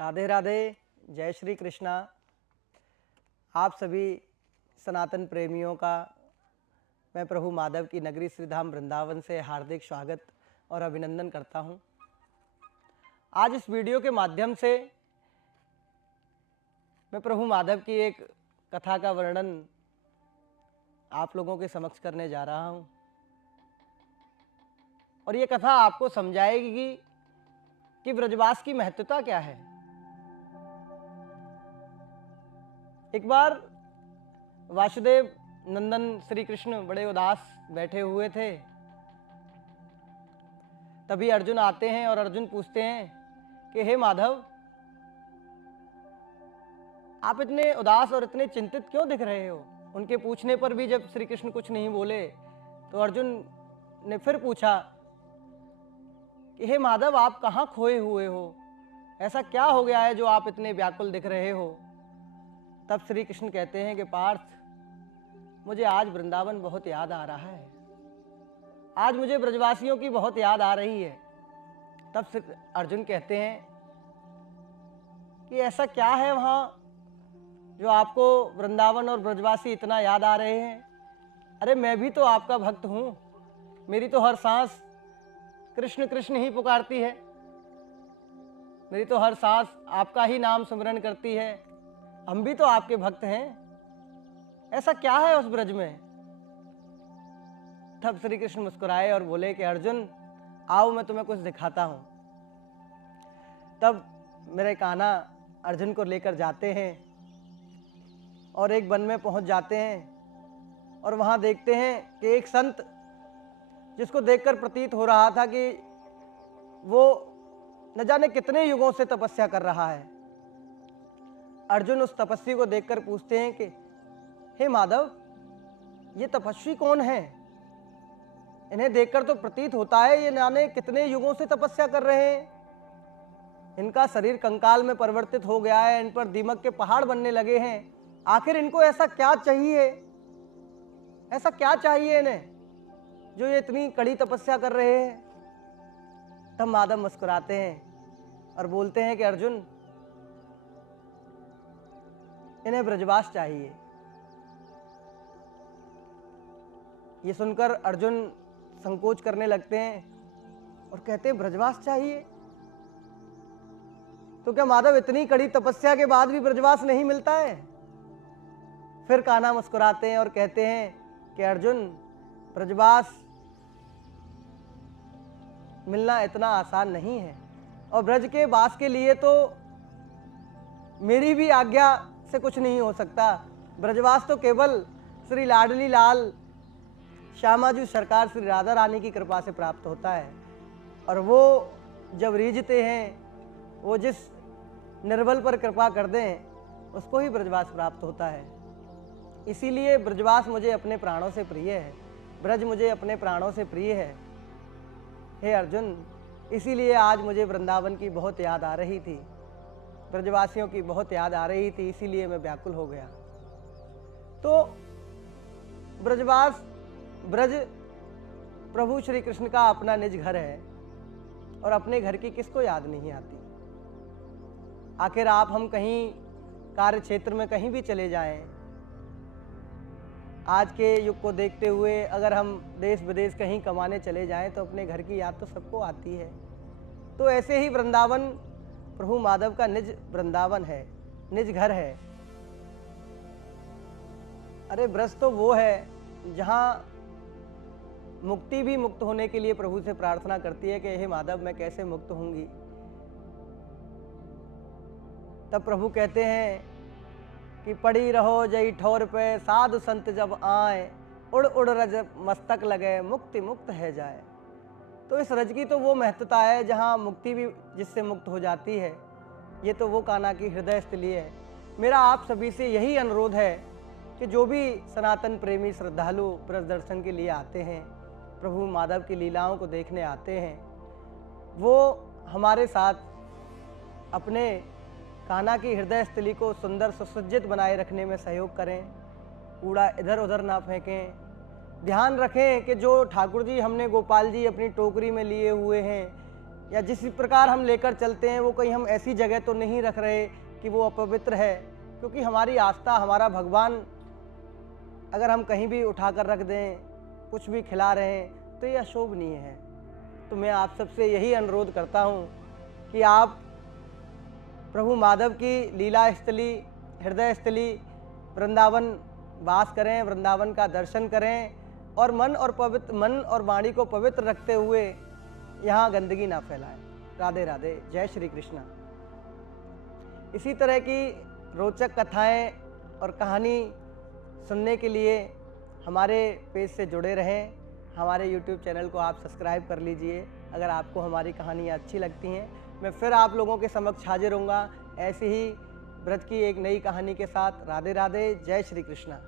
राधे राधे, जय श्री कृष्णा। आप सभी सनातन प्रेमियों का मैं प्रभु माधव की नगरी श्रीधाम वृंदावन से हार्दिक स्वागत और अभिनंदन करता हूं। आज इस वीडियो के माध्यम से मैं प्रभु माधव की एक कथा का वर्णन आप लोगों के समक्ष करने जा रहा हूं और ये कथा आपको समझाएगी कि ब्रजवास की महत्वता क्या है। एक बार वासुदेव नंदन श्री कृष्ण बड़े उदास बैठे हुए थे। तभी अर्जुन आते हैं और अर्जुन पूछते हैं कि हे माधव, आप इतने उदास और इतने चिंतित क्यों दिख रहे हो। उनके पूछने पर भी जब श्री कृष्ण कुछ नहीं बोले तो अर्जुन ने फिर पूछा कि हे माधव, आप कहाँ खोए हुए हो, ऐसा क्या हो गया है जो आप इतने व्याकुल दिख रहे हो। तब श्री कृष्ण कहते हैं कि पार्थ, मुझे आज वृंदावन बहुत याद आ रहा है, आज मुझे ब्रजवासियों की बहुत याद आ रही है। तब अर्जुन कहते हैं कि ऐसा क्या है वहाँ जो आपको वृंदावन और ब्रजवासी इतना याद आ रहे हैं। अरे मैं भी तो आपका भक्त हूँ, मेरी तो हर सांस कृष्ण कृष्ण ही पुकारती है, मेरी तो हर सांस आपका ही नाम स्मरण करती है। हम भी तो आपके भक्त हैं, ऐसा क्या है उस ब्रज में। तब श्री कृष्ण मुस्कुराए और बोले कि अर्जुन, आओ मैं तुम्हें कुछ दिखाता हूं। तब मेरे कान्हा अर्जुन को लेकर जाते हैं और एक वन में पहुंच जाते हैं और वहां देखते हैं कि एक संत, जिसको देखकर प्रतीत हो रहा था कि वो न जाने कितने युगों से तपस्या कर रहा है। अर्जुन उस तपस्वी को देखकर पूछते हैं कि हे माधव, ये तपस्वी कौन है। इन्हें देखकर तो प्रतीत होता है ये जाने कितने युगों से तपस्या कर रहे हैं। इनका शरीर कंकाल में परिवर्तित हो गया है, इन पर दीमक के पहाड़ बनने लगे हैं। आखिर इनको ऐसा क्या चाहिए, ऐसा क्या चाहिए इन्हें जो ये इतनी कड़ी तपस्या कर रहे हैं। तब माधव मुस्कुराते हैं और बोलते हैं कि अर्जुन, इन्हें ब्रजवास चाहिए। ये सुनकर अर्जुन संकोच करने लगते हैं और कहते हैं ब्रजवास चाहिए, तो क्या माधव इतनी कड़ी तपस्या के बाद भी ब्रजवास नहीं मिलता है। फिर कान्हा मुस्कुराते हैं और कहते हैं कि अर्जुन, ब्रजवास मिलना इतना आसान नहीं है और ब्रज के वास के लिए तो मेरी भी आज्ञा से कुछ नहीं हो सकता। ब्रजवास तो केवल श्री लाडली लाल श्यामाजू सरकार श्री राधा रानी की कृपा से प्राप्त होता है और वो जब रीझते हैं, वो जिस निर्बल पर कृपा कर दें उसको ही ब्रजवास प्राप्त होता है। इसीलिए ब्रजवास मुझे अपने प्राणों से प्रिय है, ब्रज मुझे अपने प्राणों से प्रिय है। हे अर्जुन, इसीलिए आज मुझे वृंदावन की बहुत याद आ रही थी, ब्रजवासियों की बहुत याद आ रही थी, इसीलिए मैं व्याकुल हो गया। तो ब्रजवास, ब्रज प्रभु श्री कृष्ण का अपना निज घर है और अपने घर की किसको याद नहीं आती। आखिर आप हम कहीं कार्य क्षेत्र में कहीं भी चले जाएं, आज के युग को देखते हुए अगर हम देश विदेश कहीं कमाने चले जाएं तो अपने घर की याद तो सबको आती है। तो ऐसे ही वृंदावन प्रभु माधव का निज वृंदावन है, निज घर है। अरे ब्रज तो वो है जहाँ मुक्ति भी मुक्त होने के लिए प्रभु से प्रार्थना करती है कि हे माधव, मैं कैसे मुक्त होंगी। तब प्रभु कहते हैं कि पड़ी रहो जई ठोर पे, साधु संत जब आए, उड़ उड़ रज मस्तक लगे, मुक्ति मुक्त है जाए। तो इस रज की तो वो महत्वता है जहाँ मुक्ति भी जिससे मुक्त हो जाती है। ये तो वो कान्हा की हृदय स्थली है। मेरा आप सभी से यही अनुरोध है कि जो भी सनातन प्रेमी श्रद्धालु ब्रज दर्शन के लिए आते हैं, प्रभु माधव की लीलाओं को देखने आते हैं, वो हमारे साथ अपने कान्हा की हृदय स्थली को सुंदर सुसज्जित बनाए रखने में सहयोग करें। कूड़ा इधर उधर ना फेंकें। ध्यान रखें कि जो ठाकुर जी हमने गोपाल जी अपनी टोकरी में लिए हुए हैं, या जिस प्रकार हम लेकर चलते हैं वो कहीं हम ऐसी जगह तो नहीं रख रहे कि वो अपवित्र है, क्योंकि हमारी आस्था, हमारा भगवान अगर हम कहीं भी उठाकर रख दें, कुछ भी खिला रहे हैं तो ये अशोभनीय है। तो मैं आप सबसे यही अनुरोध करता हूँ कि आप प्रभु माधव की लीला स्थली, हृदय स्थली वृंदावन वास करें, वृंदावन का दर्शन करें और मन और वाणी को पवित्र रखते हुए यहाँ गंदगी ना फैलाएं। राधे राधे, जय श्री कृष्णा। इसी तरह की रोचक कथाएं और कहानी सुनने के लिए हमारे पेज से जुड़े रहें। हमारे YouTube चैनल को आप सब्सक्राइब कर लीजिए। अगर आपको हमारी कहानियाँ अच्छी लगती हैं, मैं फिर आप लोगों के समक्ष हाजिर होऊंगा ऐसे ही ब्रज की एक नई कहानी के साथ। राधे राधे, जय श्री कृष्णा।